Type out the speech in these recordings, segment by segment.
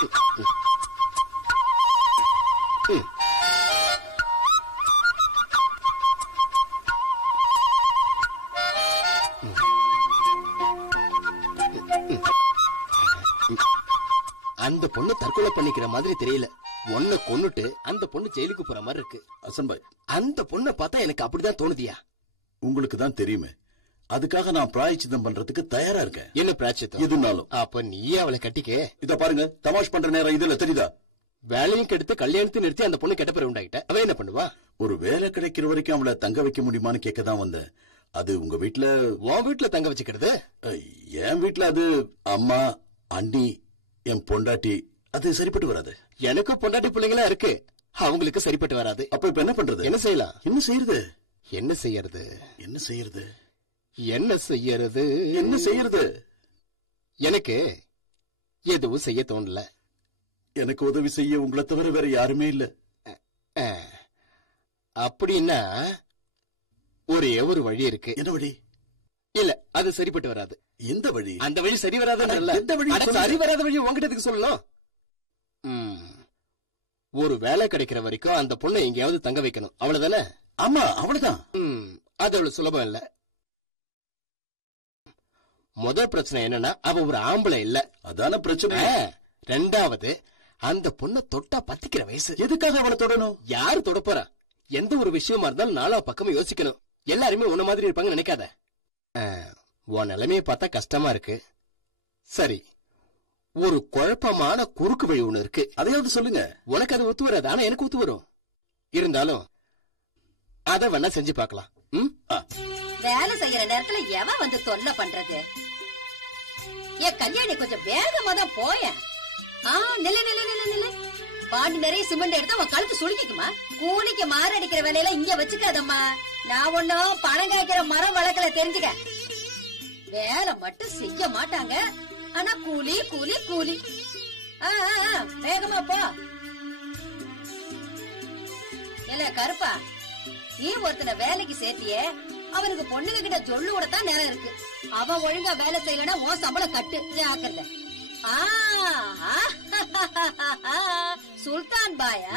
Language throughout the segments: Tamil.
அந்த பொண்ணு தற்கொலை பண்ணிக்கிற மாதிரி தெரியல. ஒன்ன கொன்னுட்டு அந்த பொண்ணு ஜெயிலுக்கு போற மாதிரி இருக்கு. அசன்பாய், அந்த பொண்ணை பார்த்தா எனக்கு அப்படிதான் தோணுதியா? உங்களுக்கு தான் தெரியுமே, அதுக்காக நான் பிராயச்சித்தம் பண்றதுக்கு தயாரா இருக்கேன். என்ன பிராயச்சித்தம்? எதுனாலும். அப்ப நீயே அவளை கட்டிக்க. இத பாருங்க, தமாஷ் பண்ற நேரம் இதுல தெரியுதா? வேலையும் கெடுத்து கல்யாணத்தை நிறுத்தி அந்த பொண்ணு கெட்ட பேர் உண்டாகிட்ட. அவ என்ன பண்ணுவா? ஒரு வேலை கிடைக்கிற வரைக்கும் அவளை தங்க வைக்க முடியுமான்னு கேட்கதான் வந்தேன். அது உங்க வீட்டுல? உன் வீட்டுல தங்க வச்சுக்கிறது? என் வீட்டுல அது அம்மா, அண்ணி, என் பொண்டாட்டி, அது சரிப்பட்டு வராது. எனக்கு பொண்டாட்டி பிள்ளைங்களா இருக்கு, அவங்களுக்கு சரிப்பட்டு வராது. அப்ப இப்ப என்ன பண்றது? என்ன செய்யலாம்? என்ன செய்யறது? என்ன செய்யறது? என்ன செய்யறது? என்ன செய்யறது? என்ன செய்யறது? எனக்கு எதுவும் செய்ய தோணல. எனக்கு உதவி செய்ய உங்களை தவிர வேற யாருமே இல்ல. அப்படின்னா ஒரே ஒரு வழி இருக்கு. என்ன வழி? இல்ல, அது சரிப்பட்டு வராது. எந்த வழி? அந்த வழி சரி வராதுன்னு சரி வராத வழி உங்ககிட்ட சொல்லணும். ஒரு வேலை கிடைக்கிற வரைக்கும் அந்த பொண்ணை எங்கேயாவது தங்க வைக்கணும், அவ்வளவுதானே? ஆமா, அவ்வளவுதான். அது அவ்வளவு சுலபம் இல்ல. முதல் பிரச்சனை என்னன்னா, அவ ஒரு ஆம்பளை இல்ல. அதான பிரச்சனை. ரெண்டாவது, அந்த பொண்ணை தொட்டா பத்திக்கிற வயசு. எதுக்காக அவளை தொடணும்? யாரு தொட போறா? எந்த ஒரு விஷயமா இருந்தாலும் நாலா பக்கமும் யோசிக்கணும். எல்லாருமே உன்ன மாதிரி இருப்பாங்க நினைக்காத. உன் நிலைமையை பார்த்தா கஷ்டமா இருக்கு. சரி, ஒரு குழப்பமான குறுக்கு வழி ஒண்ணு இருக்கு. அதையாவது சொல்லுங்க. உனக்கு அது ஒத்து வராது, ஆனா எனக்கு ஒத்து வரும். இருந்தாலும் அத வேணா செஞ்சு பார்க்கலாம். வேலை செய்யற நேரத்துல எவன் வந்து தொல்லை பண்றது? என் கல்யாணி கொஞ்சம் வேகமா தான் போய. பாண்டி நிறைய சிமெண்ட் எடுத்து அவன் கழுத்து சுளுக்கிக்குமா? கூலிக்கு மாரடிக்கிற வேலையில இங்க வச்சுக்காதம்மா. நான் ஒன்னும் பணம் காய்க்கிற மரம் வளர்க்கல, தெரிஞ்சுக்க. வேலை மட்டும் செய்ய மாட்டாங்க, ஆனா கூலி கூலி கூலி. வேகமா போ. இல்ல கருப்பா, நீ ஒருத்தனை வேலைக்கு சேர்த்தியே, அவனுக்கு பொண்ணுங்க கிட்ட சொல்லு கூடத்தான் நேரம் இருக்கு. அவன் ஒழுங்கா வேலை செய்யலன்னா உன் சம்பளம் கட்டு. ஜாக்கிரதை. சுல்தான் பாயா,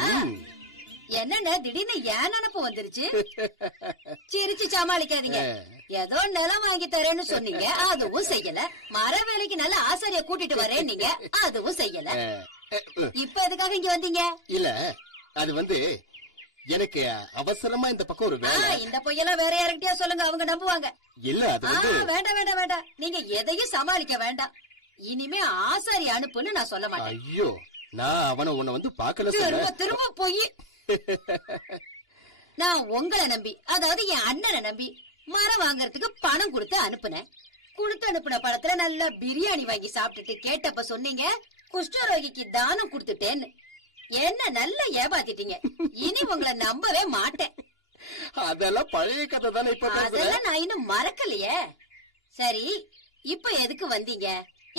என்னென்ன திடீர்னு ஏன் நினப்பு வந்துருச்சு? சிரிச்சு சமாளிக்காதீங்க. ஏதோ நிலம் வாங்கி தரேன்னு சொன்னீங்க, அதுவும் செய்யல. மர வேலைக்கு நல்ல ஆசாரிய கூட்டிட்டு வரேன் நீங்க, அதுவும் செய்யல. இப்ப எதுக்காக இங்க வந்தீங்க? இல்ல, அது வந்து எனக்கு அவசரமா இந்த பக்கம் ஒரு வேலை. இந்த பொய்யெல்லாம் வேற யாருக்கிட்டயா சொல்லுங்க, அவங்க நம்புவாங்க. இல்ல, அது வேண்டாம் வேண்டாம் வேண்டாம், நீங்க எதையும் சமாளிக்க வேண்டாம். இனிமே ஆசாரி அனுப்புன்னு நான் சொல்ல மாட்டேன். ஐயோ, நான் அவனை உன்னை வந்து பாக்கல. திரும்ப திரும்ப போய் நான் உங்களை நம்பி, அதாவது என் அண்ணனை நம்பி மரம் வாங்கறதுக்கு பணம் கொடுத்து அனுப்புனேன். கொடுத்து அனுப்புன பணத்துல நல்லா பிரியாணி வாங்கி சாப்பிட்டுட்டு கேட்டப்ப சொன்னீங்க குஷ்டரோகிக்கு தானம் கொடுத்துட்டேன்னு. என்ன நல்லா ஏமாத்திட்டீங்க. இனி உங்களை நம்பவே மாட்டேன். அதெல்லாம் பழைய கதை தானே. இப்ப அதெல்லாம் நான் இன்னும் மறக்கலையே. சரி, இப்ப எதுக்கு வந்தீங்க?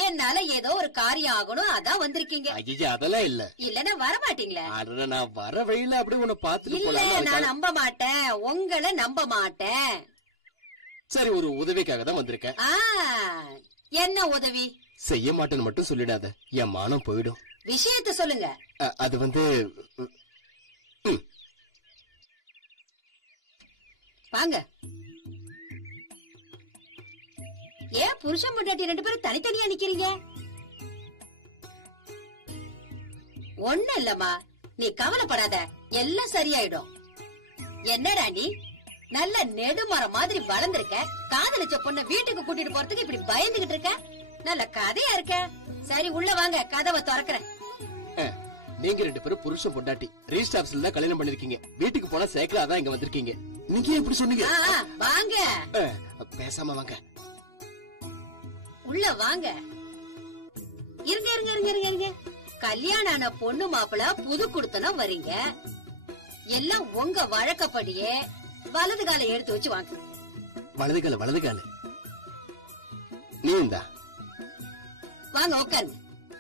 என்னால ஏதோ ஒரு காரியம் ஆகணும், அதான் வந்திருக்கீங்க. ஐயா, அதெல்லாம் இல்ல. இல்லன்னா வர மாட்டீங்களா? நான் வர வழியில அப்படி உன்னை பாத்துட்டு இல்ல, நான் நம்ப மாட்டேன், உங்களை நம்ப மாட்டேன். சரி, ஒரு உதவிக்காக தான் வந்திருக்கேன். என்ன உதவி? செய்ய மாட்டேன்னு மட்டும் சொல்லிடாத, என் மானம் போயிடும். விஷயத்த சொல்லுங்க. அது வந்து வாங்க. ஏன் புருஷன் பொண்டாட்டி ரெண்டு பேரும் தனித்தனியா நிக்கிறீங்க? ஒண்ணு இல்லம்மா, நீ கவலைப்படாத, எல்லாம் சரியாயிடும். என்னடா நீ நல்ல நெடுமரம் மாதிரி வளர்ந்திருக்க, காதலிச்ச பொண்ண வீட்டுக்கு கூட்டிட்டு போறதுக்கு இப்படி பயந்துகிட்டு இருக்க? நல்ல கதையா இருக்க. சரி, உள்ள வாங்க, கதவை திறக்கிறேன். நீங்க ரெண்டு பேரும் புருஷன் பொண்டாட்டி ரீஸ்ட் ஆபீஸ்ல தான் கல்யாணம் பண்ணிருக்கீங்க. வீட்டுக்கு போனா சைக்கிளா தான் இங்க வந்திருக்கீங்க. நீங்க எப்படி சொன்னீங்க? வாங்க, பேசாம வாங்க, உள்ள வாங்க. இருங்க இருங்க இருங்க இருங்க இருங்க. கல்யாணம் ஆன பொண்ணு மாப்பிள புது குடுத்தனம் வரீங்க. எல்லாம் உங்க வழக்கப்படியே வலது காலை எடுத்து வச்சு வாங்க. வலது கால வலது கால. நீ இந்தா வாங்க, உட்காருங்க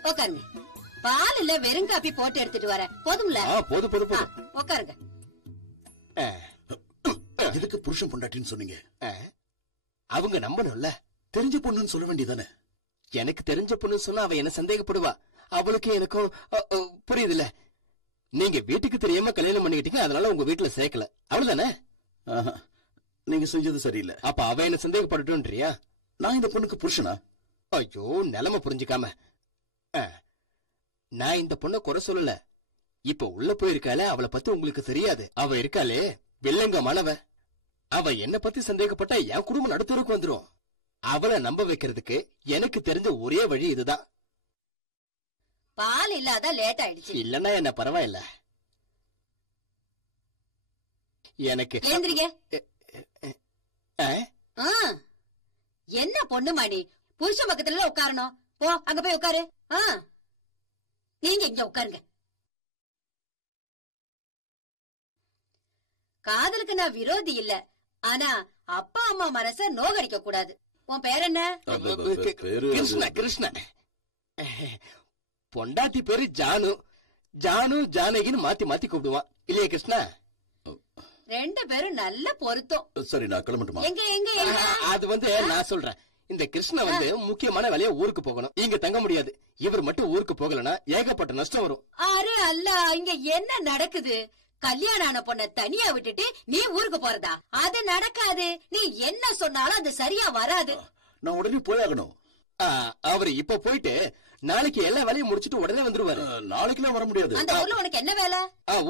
உட்காருங்க. பால் இல்ல வெறும் காப்பி போட்டு எடுத்துட்டு வரேன். போதும்ல? போதும் போதும் போதும். உட்காருங்க. எதுக்கு புருஷன் பொண்டாட்டின்னு சொன்னீங்க? அவங்க நம்பணும்ல. தெரிஞ்ச பொண்ணுன்னு சொல்ல வேண்டியதானே? எனக்கு தெரிஞ்ச பொண்ணு சொன்னா அவ என்ன சந்தேகப்படுவா. அவளுக்கு எனக்கும் புரியுதுல்ல. நீங்க வீட்டுக்கு தெரியாம கல்யாணம் பண்ணிக்கிட்டீங்க, அதனால உங்க வீட்டுல சேர்க்கல, அவ்வளவுதானே? நீங்க செஞ்சது சரியில்லை. அப்ப அவ என்ன சந்தேகப்பட்டுன்றியா? நான் இந்த பொண்ணுக்கு புருஷனா? ஐயோ, நிலைமை புரிஞ்சுக்காம. நான் இந்த பொண்ண குறை சொல்லல. இப்ப உள்ள போயிருக்காளே, அவளை பத்தி உங்களுக்கு தெரியாது. அவ இருக்காளே வில்லங்கமானவ. அவ என்ன பத்தி சந்தேகப்பட்டா என் குடும்பம் நடுத்தருக்கு வந்துரும். அவளை நம்ப வைக்கிறதுக்கு எனக்கு தெரிஞ்ச ஒரே வழி இதுதான். பால் இல்லாத லேட் ஆயிடுச்சு. இல்லன்னா என்ன பரவாயில்ல. எனக்கு எழுந்திரிங்க. என்ன பொண்ணு மாடி, புருஷ பக்கத்துல உட்காரணும். போ, அங்க போய் உட்காரு. நீங்க இங்க உட்காருங்க. காதலுக்கு நான் விரோதி இல்ல, ஆனா அப்பா அம்மா மனச நோகடிக்க கூடாது. உன் பேர் என்ன? கிருஷ்ண. கிருஷ்ண பொண்டாட்டி பேரு ஜானு. ஜானு ஜானகின்னு மாத்தி மாத்தி கூப்பிடுவான் இல்லையா கிருஷ்ணா? ரெண்டு பேரும் நல்ல பொருத்தம். சரி, நான் கிளம்பட்டுமா? எங்க எங்க எங்க? அது நான் சொல்றேன். இந்த கிருஷ்ண முக்கியமான வேலையா ஊருக்கு போகணும். இங்க தங்க முடியாது. இவர் மட்டும் ஊருக்கு போகலன்னா ஏகப்பட்ட நஷ்டம் வரும். அரே அல்ல, இங்க என்ன நடக்குது? கல்யாணம் ஆன பொண்ண தனியா விட்டுட்டு நீ ஊருக்கு போறதா? அது நடக்காது. நீ என்ன சொன்னாலும் அது சரியா வராது. நான் உடனே போயாகணும். அவரு இப்ப போயிட்டு நாளைக்கு எல்லா வேலையும் முடிச்சிட்டு உடனே வந்துருவாரு. நாளைக்குலாம் வர முடியாது. அந்த ஊர்ல உனக்கு என்ன வேலை?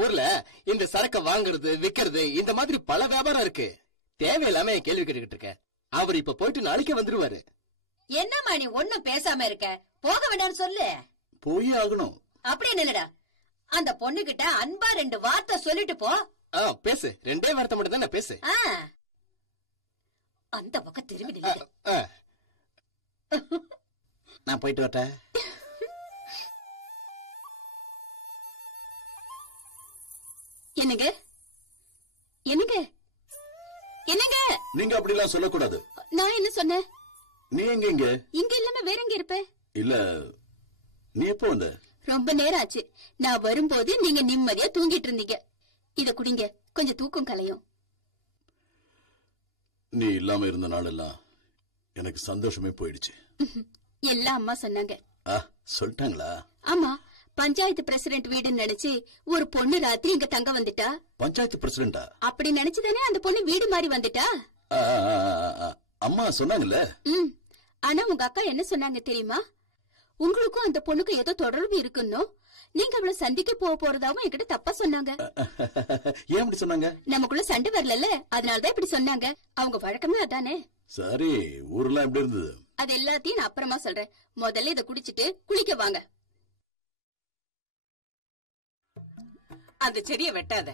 ஊர்ல இந்த சரக்க வாங்குறது விக்கிறது இந்த மாதிரி பல வியாபாரம் இருக்கு. தேவையில்லாம கேள்வி கேட்டுக்கிட்டு இருக்க. அவர் இப்ப போயிட்டு நாளைக்கே வந்துருவாரு. என்னம்மா நீ ஒண்ணும் பேசாம இருக்க? போக வேண்டாம்னு சொல்லு. போயே ஆகணும். அப்படி என்னடா, அந்த பொண்ணு கிட்ட அன்பா ரெண்டு வார்த்தை சொல்லிட்டு போ. பேசு. ரெண்டே வார்த்தை மட்டும் தானே பேசு. அந்த பக்கம் திரும்பி நில்லு. நான் போயிட்டு வரட்டேன். என்னங்க என்னங்க என்னங்க? நீங்க அப்படி எல்லாம் சொல்லக்கூடாது. நான் என்ன சொன்னேன்? நீ எங்க இங்க? இங்க இல்லாம வேற எங்க இருப்ப? இல்ல, நீ எப்போ வந்த? ரொம்ப நேரம் ஆச்சு. நான் வரும்போது நீங்க நிம்மதியா தூங்கிட்டு இருந்தீங்க. இத குடிங்க, கொஞ்சம் தூக்கம் கலையும். நீ இல்லாம இருந்த நாளெல்லாம் எனக்கு சந்தோஷமே போயிடுச்சு. எல்லாம் அம்மா சொன்னாங்க. சொல்லிட்டாங்களா? ஆமா, பஞ்சாயத்து பிரசிடென்ட் வீடுன்னு நினைச்சு ஒரு பொண்ணு ராத்திரி இங்க தங்க வந்துட்டா. பஞ்சாயத்து பிரசிடென்டா? அப்படி நினைச்சுதானே அந்த பொண்ணு வீடு மாறி வந்துட்டா. அம்மா சொன்னாங்கல்ல. ஆனா உங்க அக்கா என்ன சொன்னாங்க தெரியுமா? உங்களுக்கும் அந்த பொண்ணுக்கு ஏதோ தொடர்பு இருக்குன்னு, நீங்க அவளை சந்திக்க போறதாவும் என்கிட்ட தப்பா சொன்னாங்க. ஏன் அப்படி சொன்னாங்க? நமக்குள்ள சண்டை வரல, அதனாலதான் இப்படி சொன்னாங்க. அவங்க வழக்கமே அதானே. சரி, ஊர்லாம் எப்படி இருந்தது? அது எல்லாத்தையும் நான் அப்புறமா சொல்றேன். முதல்ல இத குடிச்சிட்டு குளிக்க வாங்க. அந்த செடியை வெட்டாத.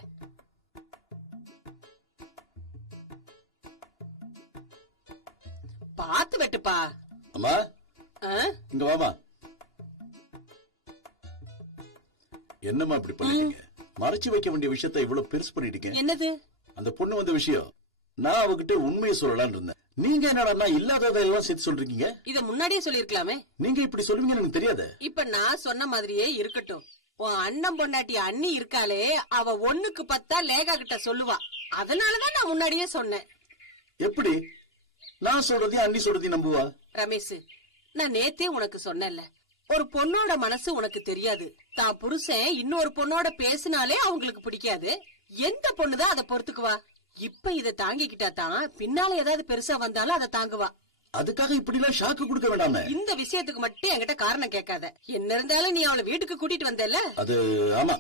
பாத்து வெட்டுப்பா. அம்மா, இங்க வாமா. என்னம்மா இப்படி பண்ணிட்டீங்க? மறைச்சு வைக்க வேண்டிய விஷயத்தை இவ்வளவு பெருசு பண்ணிட்டீங்க. என்னது? அந்த பொண்ணு வந்த விஷயம். நான் அவகிட்ட உண்மையை சொல்லலாம்னு இருந்தேன். நீங்க என்னடா இல்லாததெல்லாம் சேர்த்து சொல்றீங்க? இத முன்னாடியே சொல்லிருக்கலாமே. நீங்க இப்படி சொல்லுவீங்கன்னு எனக்கு தெரியாது. இப்ப நான் சொன்ன மாதிரியே இருக்கட்டும். உன் அண்ணன் பொண்டாட்டி அண்ணி இருக்காளே, அவ 1க்கு 10 லேகா கிட்ட சொல்லுவா. அதனாலதான் நான் முன்னாடியே சொன்னேன். எப்படி? நான் சொல்றதையும் அண்ணி சொல்றதையும் நம்புவா? ரமேஷ், நான் நேத்தே உனக்கு சொன்னேன்ல, ஒரு பொண்ணோட மனசு உனக்கு தெரியாது. தான் புருஷன் இன்னொரு பொண்ணோட பேசினாலே அவங்களுக்கு பிடிக்காது. எந்த பொண்ணுதான் அதை பொறுத்துக்குவா? இப்ப இத தாங்கிக்கிட்டா தான் பின்னால ஏதாவது பெருசா வந்தாலும் அதை தாங்குவா. அதுக்காக இப்படி எல்லாம் ஷாக்கு கொடுக்க வேண்டாமே. இந்த விஷயத்துக்கு மட்டும் என்கிட்ட காரணம் கேட்காத. என்ன இருந்தாலும் நீ அவளை வீட்டுக்கு கூட்டிட்டு வந்தல. அது ஆமா,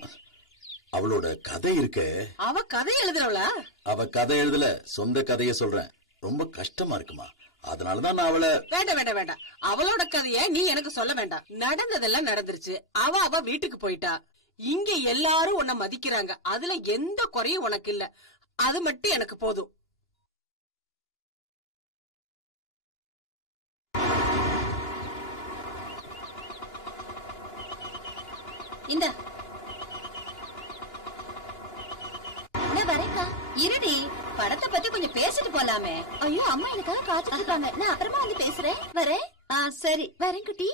அவளோட கதை இருக்க. அவ கதை எழுதுறவளா? அவ கதை எழுதல, சொந்த கதைய சொல்றேன். ரொம்ப கஷ்டமா இருக்குமா, அதனாலதான் நான் அவளை. வேண்டாம். அவளோட கதைய நீ எனக்கு சொல்ல வேண்டாம். நடந்ததெல்லாம் நடந்துருச்சு. அவ வீட்டுக்கு போயிட்டா. இங்க எல்லாரும் உன்னை மதிக்கிறாங்க. அதுல எந்த குறையும் உனக்கு இல்ல. அது மட்டும் எனக்கு போதும். இந்த வரேக்கா. இருடி, படத்தை பத்தி கொஞ்சம் பேசிட்டு போலாமே. ஐயோ அம்மா எனக்காக காத்துட்டு இருக்காங்க. நான் அப்புறமா வந்து பேசுறேன். வரேன். சரி வரேன் குட்டி.